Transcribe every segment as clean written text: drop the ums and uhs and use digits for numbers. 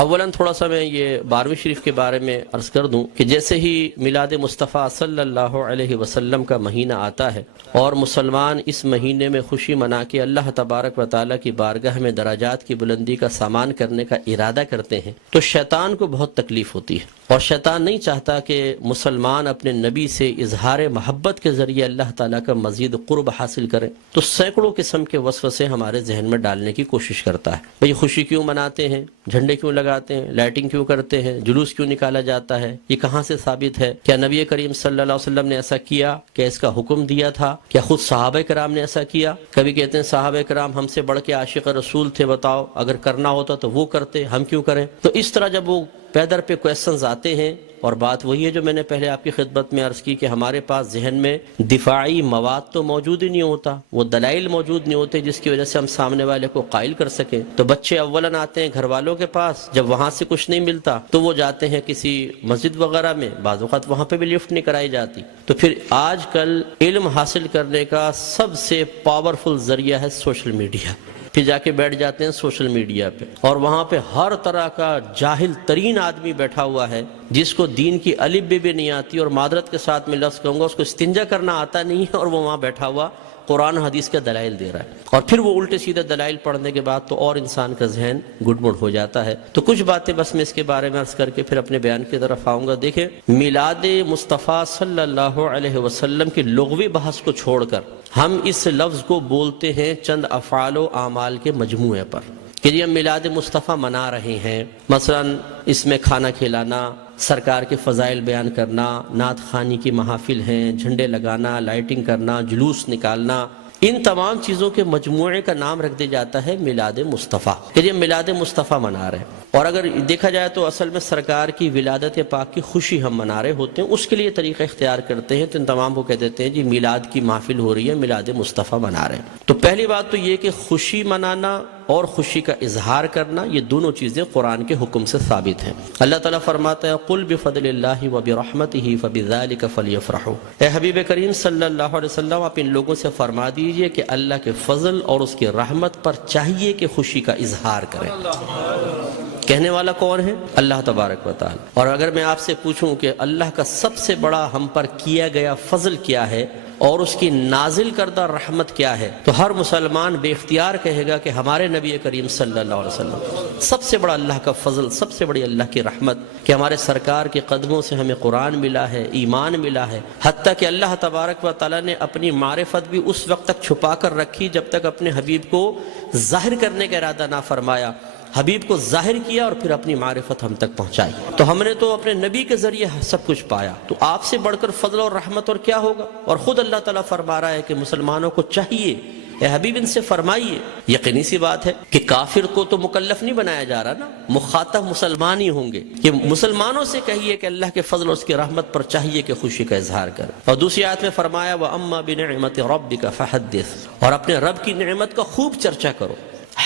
اولاً تھوڑا سا میں یہ 12ویں شریف کے بارے میں عرض کر دوں کہ جیسے ہی میلاد مصطفیٰ صلی اللہ علیہ وسلم کا مہینہ آتا ہے اور مسلمان اس مہینے میں خوشی منا کے اللہ تبارک و تعالیٰ کی بارگاہ میں درجات کی بلندی کا سامان کرنے کا ارادہ کرتے ہیں تو شیطان کو بہت تکلیف ہوتی ہے، اور شیطان نہیں چاہتا کہ مسلمان اپنے نبی سے اظہار محبت کے ذریعے اللہ تعالیٰ کا مزید قرب حاصل کریں، تو سینکڑوں قسم کے وسوسے ہمارے ذہن میں ڈالنے کی کوشش کرتا ہے۔ بھئی خوشی کیوں مناتے ہیں، جھنڈے کیوں لگاتے ہیں، لائٹنگ کیوں کرتے ہیں، جلوس کیوں نکالا جاتا ہے، یہ کہاں سے ثابت ہے؟ کیا نبی کریم صلی اللہ علیہ وسلم نے ایسا کیا؟ کیا اس کا حکم دیا تھا؟ کیا خود صحابہ کرام نے ایسا کیا؟ کبھی کہتے ہیں صحابہ کرام ہم سے بڑھ کے عاشق رسول تھے، بتاؤ اگر کرنا ہوتا تو وہ کرتے، ہم کیوں کریں؟ تو اس طرح جب وہ پیدر پہ کویسچنز آتے ہیں، اور بات وہی ہے جو میں نے پہلے آپ کی خدمت میں عرض کی کہ ہمارے پاس ذہن میں دفاعی مواد تو موجود ہی نہیں ہوتا، وہ دلائل موجود نہیں ہوتے جس کی وجہ سے ہم سامنے والے کو قائل کر سکیں۔ تو بچے اولاً آتے ہیں گھر والوں کے پاس، جب وہاں سے کچھ نہیں ملتا تو وہ جاتے ہیں کسی مسجد وغیرہ میں، بعض اوقات وہاں پہ بھی لفٹ نہیں کرائی جاتی۔ تو پھر آج کل علم حاصل کرنے کا سب سے پاورفل ذریعہ ہے سوشل میڈیا، پھر جا کے بیٹھ جاتے ہیں سوشل میڈیا پہ، اور وہاں پہ ہر طرح کا جاہل ترین آدمی بیٹھا ہوا ہے جس کو دین کی الف بے بھی نہیں آتی، اور معذرت کے ساتھ میں لفظ کہوں گا اس کو استنجا کرنا آتا نہیں ہے، اور وہ وہاں بیٹھا ہوا قرآن حدیث کے دلائل دے رہا ہے، اور پھر وہ الٹے سیدھے دلائل پڑھنے کے بعد تو اور انسان کا ذہن گڑبڑ ہو جاتا ہے۔ تو کچھ باتیں بس میں اس کے بارے میں عرض کر کے پھر اپنے بیان کی طرف آؤں گا۔ دیکھیں، میلاد مصطفیٰ صلی اللہ علیہ وسلم کی لغوی بحث کو چھوڑ کر ہم اس لفظ کو بولتے ہیں چند افعال و اعمال کے مجموعے پر کہ یہ میلاد مصطفیٰ منا رہے ہیں۔ مثلا اس میں کھانا کھلانا، سرکار کے فضائل بیان کرنا، نعت خوانی کی محافل ہیں، جھنڈے لگانا، لائٹنگ کرنا، جلوس نکالنا، ان تمام چیزوں کے مجموعے کا نام رکھ دیا جاتا ہے میلاد مصطفیٰ کہ یہ میلاد مصطفیٰ منا رہے ہیں۔ اور اگر دیکھا جائے تو اصل میں سرکار کی ولادت پاک کی خوشی ہم منا رہے ہوتے ہیں، اس کے لیے طریقہ اختیار کرتے ہیں، تو ان تمام کو کہہ دیتے ہیں جی میلاد کی محفل ہو رہی ہے، میلاد مصطفیٰ منا رہے ہیں۔ تو پہلی بات تو یہ کہ خوشی منانا اور خوشی کا اظہار کرنا، یہ دونوں چیزیں قرآن کے حکم سے ثابت ہیں۔ اللہ تعالیٰ فرماتا ہے قل بفضل اللہ وبرحمتہ فبذلک فلیفرحوا، اے حبیب کریم صلی اللہ علیہ وسلم آپ ان لوگوں سے فرما دیجئے کہ اللہ کے فضل اور اس کی رحمت پر چاہیے کہ خوشی کا اظہار کریں۔ کہنے والا کون ہے؟ اللہ تبارک و تعالی۔ اور اگر میں آپ سے پوچھوں کہ اللہ کا سب سے بڑا ہم پر کیا گیا فضل کیا ہے اور اس کی نازل کردہ رحمت کیا ہے، تو ہر مسلمان بے اختیار کہے گا کہ ہمارے نبی کریم صلی اللہ علیہ وسلم سب سے بڑا اللہ کا فضل، سب سے بڑی اللہ کی رحمت کہ ہمارے سرکار کے قدموں سے ہمیں قرآن ملا ہے، ایمان ملا ہے، حتیٰ کہ اللہ تبارک و تعالیٰ نے اپنی معرفت بھی اس وقت تک چھپا کر رکھی جب تک اپنے حبیب کو ظاہر کرنے کا ارادہ نہ فرمایا۔ حبیب کو ظاہر کیا اور پھر اپنی معرفت ہم تک پہنچائی، تو ہم نے تو اپنے نبی کے ذریعے سب کچھ پایا، تو آپ سے بڑھ کر فضل اور رحمت اور کیا ہوگا؟ اور خود اللہ تعالیٰ فرما رہا ہے کہ مسلمانوں کو چاہیے، اے حبیب ان سے فرمائیے۔ یقینی سی بات ہے کہ کافر کو تو مکلف نہیں بنایا جا رہا نا، مخاطب مسلمان ہی ہوں گے، کہ مسلمانوں سے کہیے کہ اللہ کے فضل اور اس کی رحمت پر چاہیے کہ خوشی کا اظہار کرے۔ اور دوسری آیت میں فرمایا وَأَمَّا بِنِعْمَةِ رَبِّكَ فَحَدِّثْ، اور اپنے رب کی نعمت کا خوب چرچا کرو۔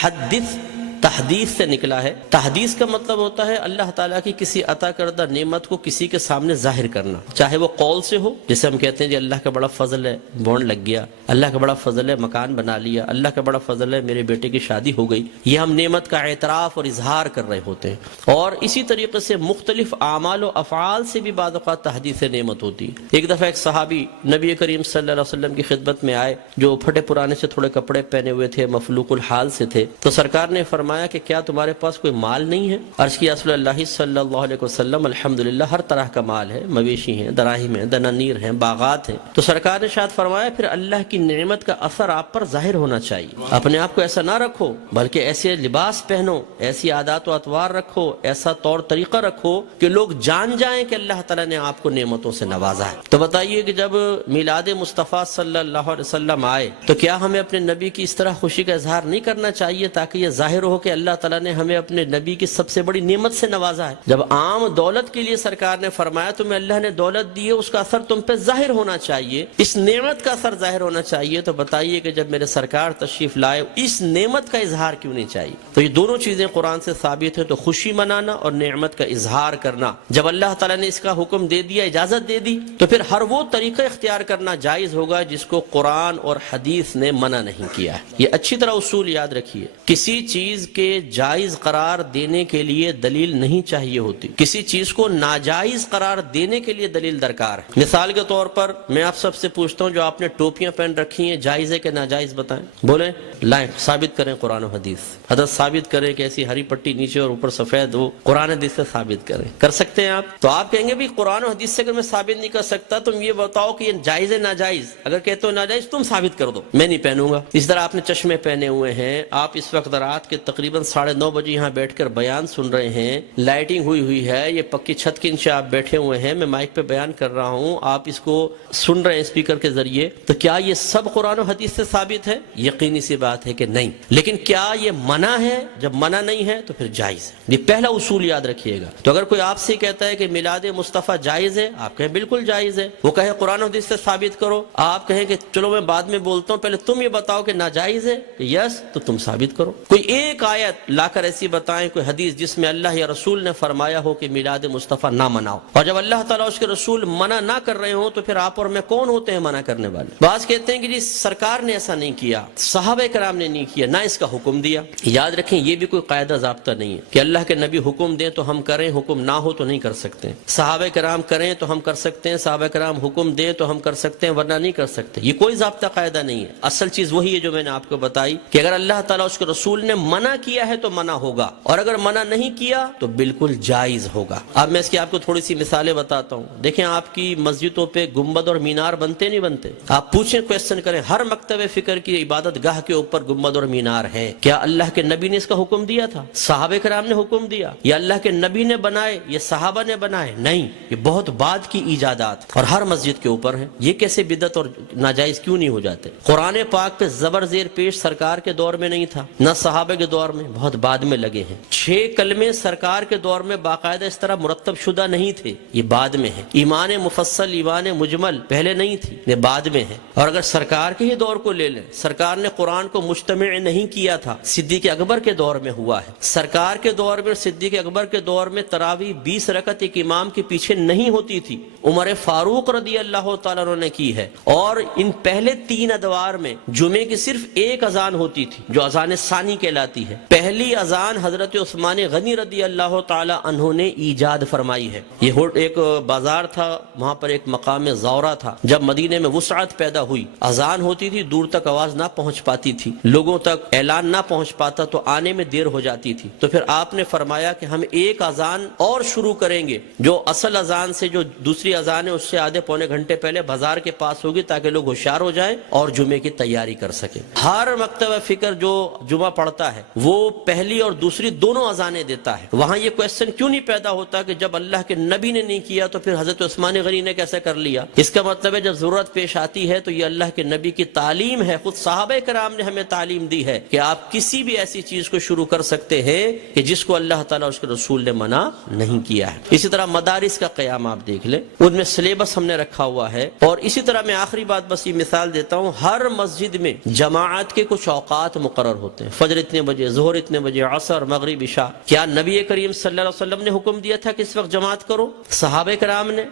حدث تحدیث سے نکلا ہے۔ تحدیث کا مطلب ہوتا ہے اللہ تعالیٰ کی کسی عطا کردہ نعمت کو کسی کے سامنے ظاہر کرنا، چاہے وہ قول سے ہو، جیسے ہم کہتے ہیں جی اللہ کا بڑا فضل ہے بونڈ لگ گیا، اللہ کا بڑا فضل ہے مکان بنا لیا، اللہ کا بڑا فضل ہے میرے بیٹے کی شادی ہو گئی، یہ ہم نعمت کا اعتراف اور اظہار کر رہے ہوتے ہیں۔ اور اسی طریقے سے مختلف اعمال و افعال سے بھی بعض اوقات تحدیث نعمت ہوتی ہے۔ ایک دفعہ ایک صحابی نبی کریم صلی اللہ علیہ وسلم کی خدمت میں آئے جو پھٹے پرانے سے تھوڑے کپڑے پہنے ہوئے تھے، مفلوق الحال سے تھے، تو سرکار نے فرمایا کہ کیا تمہارے پاس کوئی مال نہیں ہے؟ عرض کیا رسول اللہ صلی اللہ علیہ وسلم الحمدللہ ہر طرح کا مال ہے، مویشی ہیں، دراہم ہیں، دنانیر ہیں، باغات ہیں۔ تو سرکار نے شاید فرمایا پھر اللہ کی نعمت کا اثر آپ پر ظاہر ہونا چاہیے، اپنے آپ کو ایسا نہ رکھو بلکہ ایسے لباس پہنو، ایسی عادات و اطوار رکھو، ایسا طور طریقہ رکھو کہ لوگ جان جائیں کہ اللہ تعالیٰ نے آپ کو نعمتوں سے نوازا ہے۔ تو بتائیے کہ جب میلاد مصطفیٰ صلی اللہ علیہ وسلم آئے تو کیا ہمیں اپنے نبی کی اس طرح خوشی کا اظہار نہیں کرنا چاہیے تاکہ یہ ظاہر ہو کہ اللہ تعالیٰ نے ہمیں اپنے نبی کی سب سے بڑی نعمت سے نوازا ہے؟ جب عام دولت کے لیے سرکار نے فرمایا تمہیں اللہ نے دولت دی ہے، اس کا اثر تم پہ ظاہر ہونا چاہیے، اس نعمت کا اثر ظاہر ہونا چاہیے، تو بتائیے کہ جب میرے سرکار تشریف لائے اس نعمت کا اظہار کیوں نہیں چاہیے؟ تو یہ دونوں چیزیں قرآن سے ثابت ہیں، تو خوشی منانا اور نعمت کا اظہار کرنا، جب اللہ تعالیٰ نے اس کا حکم دے دیا، اجازت دے دی، تو پھر ہر وہ طریقہ اختیار کرنا جائز ہوگا جس کو قرآن اور حدیث نے منع نہیں کیا ہے۔ یہ اچھی طرح اصول یاد رکھیے، کسی چیز چیز کے جائز قرار دینے کے لیے دلیل نہیں چاہیے ہوتی، کسی چیز کو ناجائز قرار دینے کے لیے دلیل درکار ہے۔ مثال کے طور پر میں آپ سب سے پوچھتا ہوں، جو آپ نے ٹوپیاں پہن رکھی ہیں جائز ہے کہ ناجائز بتائیں؟ بولیں، لائیں، ثابت کریں قرآن و حدیث، حضرت ثابت کریں کہ ایسی ہری پٹی نیچے اور اوپر سفید ہو، قرآن حدیث سے ثابت کریں۔ کر سکتے ہیں آپ؟ تو آپ کہیں گے بھی قرآن و حدیث سے اگر میں ثابت نہیں کر سکتا تم یہ بتاؤ کہ یہ جائز ہے ناجائز؟ اگر کہتے ہو ناجائز تم ثابت کر دو، میں نہیں پہنوں گا۔ اس طرح آپ نے چشمے پہنے ہوئے ہیں، آپ اس وقت رات کے تقریباً 9:30 بجے یہاں بیٹھ کر بیان سن رہے ہیں، لائٹنگ ہوئی ہے، یہ پکی چھت کے نیچے آپ بیٹھے ہوئے ہیں، میں مائک پہ بیان کر رہا ہوں، آپ اس کو سن رہے ہیں اسپیکر کے ذریعے، تو کیا یہ سب قرآن و حدیث سے ثابت ہے؟ یقینی سی بات ہے کہ نہیں۔ لیکن کیا یہ منع ہے؟ جب منع نہیں ہے تو پھر جائز ہے، یہ پہلا اصول یاد رکھیے گا۔ تو اگر کوئی آپ سے کہتا ہے کہ میلاد مصطفیٰ جائز ہے، آپ کہیں بالکل جائز ہے، وہ کہے قرآن و حدیث سے ثابت کرو، آپ کہیں کہ چلو میں بعد میں بولتا ہوں، پہلے تم یہ بتاؤ کہ ناجائز ہے کہ یس، تو تم ثابت کرو۔ کوئی ایک آیت لا کر ایسی بتائیں، کوئی حدیث جس میں اللہ یا رسول نے فرمایا ہو کہ میلاد مصطفیٰ نہ مناؤ، اور جب اللہ تعالیٰ اس کے رسول منع نہ کر رہے ہوں تو پھر آپ اور میں کون ہوتے ہیں منع کرنے والے؟ بعض کہتے ہیں کہ جی سرکار نے ایسا نہیں کیا، صحابہ کرام نے نہیں کیا، نہ اس کا حکم دیا۔ یاد رکھیں یہ بھی کوئی قاعدہ ضابطہ نہیں ہے کہ اللہ کے نبی حکم دیں تو ہم کریں، حکم نہ ہو تو نہیں کر سکتے۔ صحابہ کرام کریں تو ہم کر سکتے ہیں، صحابہ کرام حکم دیں تو ہم کر سکتے ہیں، ورنہ نہیں کر سکتے۔ یہ کوئی ضابطہ قاعدہ نہیں ہے۔ اصل چیز وہی ہے جو میں نے آپ کو بتائی کہ اگر اللہ تعالیٰ اس کے رسول نے منع کیا ہے تو منع ہوگا، اور اگر منع نہیں کیا تو بالکل جائز ہوگا۔ اب میں اس کی آپ کو تھوڑی سی مثالیں بتاتا ہوں۔ دیکھیں آپ کی مسجدوں پہ گنبد اور مینار بنتے نہیں بنتے؟ آپ پوچھیں، کویسچن کریں، ہر مکتب فکر کی عبادت گاہ کے اوپر گنبد اور مینار ہے، کیا اللہ کے نبی نے اس کا حکم دیا تھا؟ صحابہ کرام نے حکم دیا؟ یا اللہ کے نبی نے بنائے یا صحابہ نے بنائے؟ نہیں، یہ بہت بعد کی ایجادات اور ہر مسجد کے اوپر ہیں۔ یہ کیسے بدعت اور ناجائز کیوں نہیں ہو جاتے؟ قرآن پاک پہ زبر زیر پیش سرکار کے دور میں نہیں تھا، نہ صحابہ کے دور میں، بہت بعد میں لگے ہیں۔ 6 کلمے سرکار کے دور میں باقاعدہ اس طرح مرتب شدہ نہیں تھے، یہ بعد میں ہے۔ ایمان مفصل، ایمان مجمل پہلے نہیں تھی، یہ بعد میں ہے۔ اور اگر سرکار کے ہی دور کو لے لیں، سرکار نے قرآن کو مجتمع نہیں کیا تھا، صدیق اکبر کے دور میں ہوا ہے۔ سرکار کے دور میں، صدیق اکبر کے دور میں تراویح 20 رکعت ایک امام کے پیچھے نہیں ہوتی تھی، عمر فاروق رضی اللہ تعالیٰ عنہ نے کی ہے۔ اور ان پہلے 3 ادوار میں جمعے کی صرف ایک اذان ہوتی تھی جو اذان ثانی کہلاتی ہے۔ پہلی اذان حضرت عثمان غنی رضی اللہ تعالیٰ عنہ نے ایجاد فرمائی ہے۔ یہ ایک بازار تھا، وہاں پر ایک مقام زورہ تھا۔ جب مدینے میں وسعت پیدا ہوئی، اذان ہوتی تھی، دور تک آواز نہ پہنچ پاتی تھی، لوگوں تک اعلان نہ پہنچ پاتا تو آنے میں دیر ہو جاتی تھی، تو پھر آپ نے فرمایا کہ ہم ایک اذان اور شروع کریں گے جو اصل اذان سے، جو دوسری اذان ہے اس سے آدھے پونے گھنٹے پہلے بازار کے پاس ہوگی، تاکہ لوگ ہوشیار ہو جائیں اور جمعے کی تیاری کر سکیں۔ ہر مکتبہ فکر جو جمعہ پڑھتا ہے وہ پہلی اور دوسری دونوں اذانیں دیتا ہے۔ وہاں یہ کویسچن کیوں نہیں پیدا ہوتا کہ جب اللہ کے نبی نے نہیں کیا تو پھر حضرت عثمان غنی نے کیسے کر لیا؟ اس کا مطلب ہے جب ضرورت پیش آتی ہے تو یہ اللہ کے نبی کی تعلیم ہے، خود صحابہ کرام نے ہمیں تعلیم دی ہے کہ آپ کسی بھی ایسی چیز کو شروع کر سکتے ہیں کہ جس کو اللہ تعالیٰ اس کے رسول نے منع نہیں کیا ہے۔ اسی طرح مدارس کا قیام آپ دیکھ لیں، ان میں سلیبس ہم نے رکھا ہوا ہے۔ اور اسی طرح میں آخری بات بس یہ مثال دیتا ہوں، ہر مسجد میں جماعت کے کچھ اوقات مقرر ہوتے ہیں، فجر اتنے بجے، ظہر اتنے بجے، عصر، مغرب، عشاء۔ کیا نبی کریم صلی اللہ علیہ وسلم نے حکم دیا تھا کہ اس وقت جماعت کرو؟ صحابہ کرام نے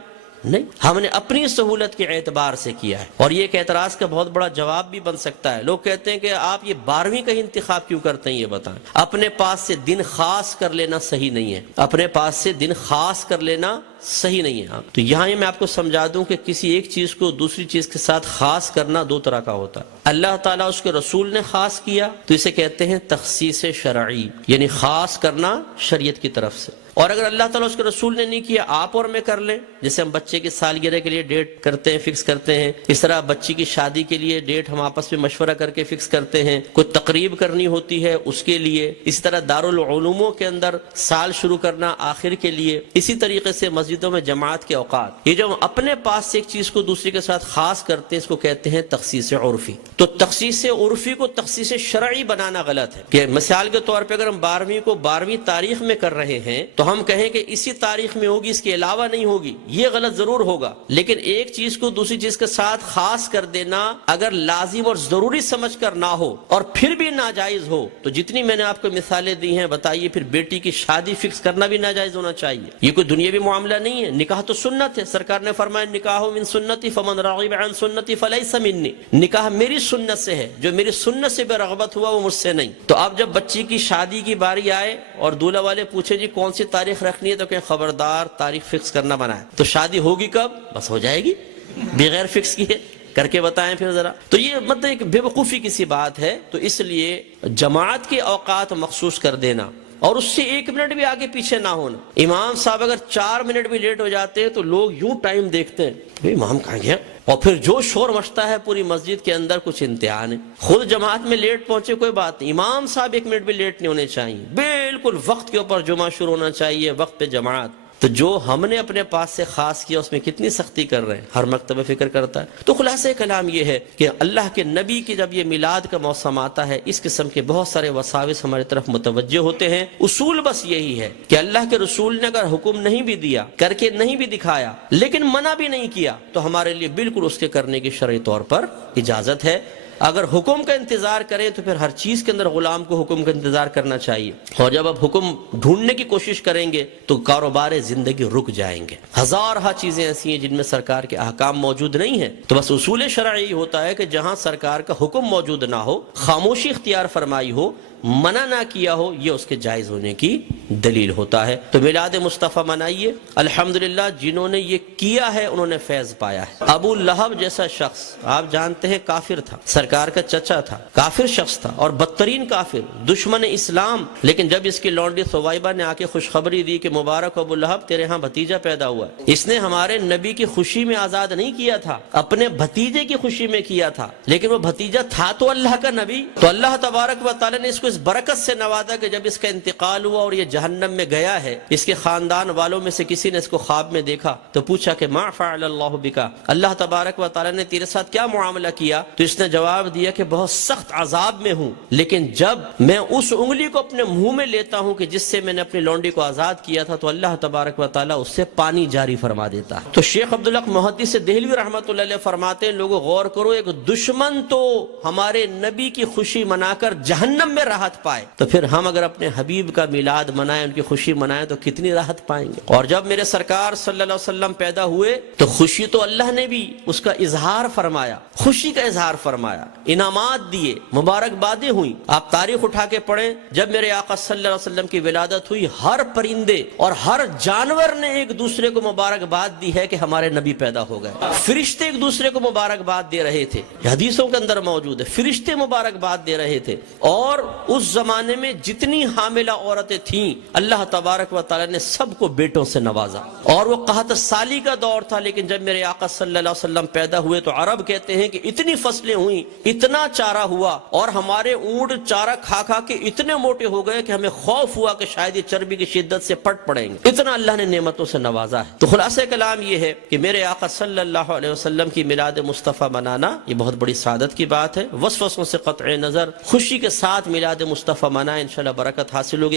نہیں، ہم نے اپنی سہولت کے اعتبار سے کیا ہے۔ اور یہ ایک اعتراض کا بہت بڑا جواب بھی بن سکتا ہے۔ لوگ کہتے ہیں کہ آپ یہ 12ویں کا انتخاب کیوں کرتے ہیں؟ یہ بتائیں۔ اپنے پاس سے دن خاص کر لینا صحیح نہیں ہے، اپنے پاس سے دن خاص کر لینا صحیح نہیں ہے۔ تو یہاں میں آپ کو سمجھا دوں کہ کسی ایک چیز کو دوسری چیز کے ساتھ خاص کرنا 2 طرح کا ہوتا ہے۔ اللہ تعالیٰ اس کے رسول نے خاص کیا تو اسے کہتے ہیں تخصیص شرعی، یعنی خاص کرنا شریعت کی طرف سے۔ اور اگر اللہ تعالیٰ اس کے رسول نے نہیں کیا، آپ اور میں کر لیں، جیسے ہم بچے کی سالگرہ کے لیے ڈیٹ کرتے ہیں، فکس کرتے ہیں، اس طرح بچی کی شادی کے لیے ڈیٹ ہم آپس میں مشورہ کر کے فکس کرتے ہیں، کوئی تقریب کرنی ہوتی ہے اس کے لیے، اسی طرح دارالعلوموں کے اندر سال شروع کرنا آخر کے لیے، اسی طریقے سے مسجدوں میں جماعت کے اوقات۔ یہ جو ہم اپنے پاس سے ایک چیز کو دوسری کے ساتھ خاص کرتے ہیں، اس کو کہتے ہیں تخصیص عرفی۔ تو تخصیص عرفی کو تخصیص شرعی بنانا غلط ہے کہ مثال کے طور پہ اگر ہم 12ویں کو 12ویں تاریخ میں کر رہے ہیں تو ہم کہیں کہ اسی تاریخ میں ہوگی، اس کے علاوہ نہیں ہوگی، یہ غلط ضرور ہوگا۔ لیکن ایک چیز کو دوسری چیز کے ساتھ خاص کر دینا اگر لازم اور ضروری سمجھ کر نہ ہو اور پھر بھی ناجائز ہو تو جتنی میں نے آپ کو مثالیں دی ہیں، بتائیے پھر بیٹی کی شادی فکس کرنا بھی ناجائز ہونا چاہیے؟ یہ کوئی دنیاوی معاملہ نہیں ہے, نکاح تو سنت ہے. سرکار نے فرمایا نکاح من سنتی فمن راغب عن سنتی فلیس منی, نکاح میری سنت سے ہے, جو میری سنت سے بے رغبت ہوا وہ مجھ سے نہیں. تو اب جب بچی کی شادی کی باری آئے اور دولہا والے پوچھے جی کون سی تاریخ رکھنی ہے, تو کہ خبردار تاریخ فکس کرنا منع ہے. تو شادی ہوگی کب؟ بس ہو جائے گی بغیر فکس کیے, کر کے بتائیں پھر ذرا. تو یہ مطلب ایک بے وقوفی کی سی بات ہے. تو اس لیے جماعت کے اوقات مخصوص کر دینا اور اس سے 1 منٹ بھی آگے پیچھے نہ ہونا. امام صاحب اگر 4 منٹ بھی لیٹ ہو جاتے ہیں تو لوگ یوں ٹائم دیکھتے ہیں, امام کہاں گیا, اور پھر جو شور مچتا ہے پوری مسجد کے اندر, کچھ امتحان ہے. خود جماعت میں لیٹ پہنچے کوئی بات نہیں, امام صاحب 1 منٹ بھی لیٹ نہیں ہونے چاہیے, بالکل وقت کے اوپر جمعہ شروع ہونا چاہیے, وقت پہ جماعت. تو جو ہم نے اپنے پاس سے خاص کیا اس میں کتنی سختی کر رہے ہیں, ہر مکتبہ فکر کرتا ہے. تو خلاصہ کلام یہ ہے کہ اللہ کے نبی کے جب یہ میلاد کا موسم آتا ہے, اس قسم کے بہت سارے وساوس ہماری طرف متوجہ ہوتے ہیں. اصول بس یہی ہے کہ اللہ کے رسول نے اگر حکم نہیں بھی دیا, کر کے نہیں بھی دکھایا, لیکن منع بھی نہیں کیا, تو ہمارے لیے بالکل اس کے کرنے کی شرعی طور پر اجازت ہے. اگر حکم کا انتظار کریں تو پھر ہر چیز کے اندر غلام کو حکم کا انتظار کرنا چاہیے, اور جب آپ حکم ڈھونڈنے کی کوشش کریں گے تو کاروبار زندگی رک جائیں گے. ہزارہ چیزیں ایسی ہیں جن میں سرکار کے احکام موجود نہیں ہیں. تو بس اصول شرعی ہوتا ہے کہ جہاں سرکار کا حکم موجود نہ ہو, خاموشی اختیار فرمائی ہو, منع نہ کیا ہو, یہ اس کے جائز ہونے کی دلیل ہوتا ہے. تو میلاد مصطفیٰ منائیے. الحمدللہ جنہوں نے یہ کیا ہے انہوں نے فیض پایا ہے. ابو لہب جیسا شخص آپ جانتے ہیں کافر تھا, سرکار کا چچا تھا, کافر شخص تھا اور بدترین کافر, دشمن اسلام. لیکن جب اس کی لونڈی ثویبہ نے آ کے خوشخبری دی کہ مبارک ابو لہب تیرے ہاں بھتیجا پیدا ہوا ہے, اس نے ہمارے نبی کی خوشی میں آزاد نہیں کیا تھا, اپنے بھتیجے کی خوشی میں کیا تھا, لیکن وہ بھتیجا تھا تو اللہ کا نبی. تو اللہ تبارک و تعالی نے اس کو اس برکت سے نوازا کہ جب اس کا انتقال ہوا اور یہ جہنم میں گیا ہے, اس کے خاندان والوں میں سے کسی نے اس کو خواب میں دیکھا تو پوچھا کہ ما فعل اللہ بکا, اللہ تبارک و تعالی نے تیرے ساتھ کیا معاملہ کیا؟ تو اس نے جواب دیا کہ بہت سخت عذاب میں ہوں, لیکن جب میں اس انگلی کو اپنے منہ میں لیتا ہوں کہ جس سے میں نے اپنی لونڈی کو آزاد کیا تھا, تو اللہ تبارک و تعالی اس سے پانی جاری فرما دیتا ہے. تو شیخ عبدالحق محدث دہلوی رحمۃ اللہ علیہ فرماتے ہیں لوگوں غور کرو, ایک دشمن تو ہمارے نبی کی خوشی منا کر جہنم میں راحت پائے, تو پھر ہم اگر اپنے حبیب کا میلاد منائیں, ان کی خوشی منائیں, تو کتنی راحت پائیں گے. اور جب میرے سرکار صلی اللہ علیہ وسلم پیدا ہوئے تو خوشی تو اللہ نے بھی اس کا اظہار فرمایا, خوشی کا اظہار فرمایا, انعامات دیے, مبارکبادیں ہوئیں. آپ تاریخ اٹھا کے پڑھیں, جب میرے آقا صلی اللہ علیہ وسلم کی ولادت ہوئی, ہر پرندے اور ہر جانور نے ایک دوسرے کو مبارکباد دی ہے کہ ہمارے نبی پیدا ہو گئے. فرشتے ایک دوسرے کو مبارکباد دے رہے تھے, حدیثوں کے اندر موجود ہے, فرشتے مبارکباد دے رہے تھے. اور اس زمانے میں جتنی حاملہ عورتیں تھیں اللہ تبارک و تعالی نے سب کو بیٹوں سے نوازا. اور وہ قحط سالی کا دور تھا, لیکن جب میرے آقا صلی اللہ علیہ وسلم پیدا ہوئے تو عرب کہتے ہیں کہ اتنی فصلیں ہوئیں, اتنا چارہ ہوا, اور ہمارے اونٹ چارہ کھا کھا کے اتنے موٹے ہو گئے کہ ہمیں خوف ہوا کہ شاید یہ چربی کی شدت سے پٹ پڑیں گے, اتنا اللہ نے نعمتوں سے نوازا ہے. تو خلاصہ کلام یہ ہے کہ میرے آقا صلی اللہ علیہ وسلم کی میلاد مصطفیٰ منانا یہ بہت بڑی سعادت کی بات ہے. وسوسوں سے قطع نظر خوشی کے ساتھ میلاد مصطفیٰ منائیں, انشاءاللہ برکت حاصل ہوگی.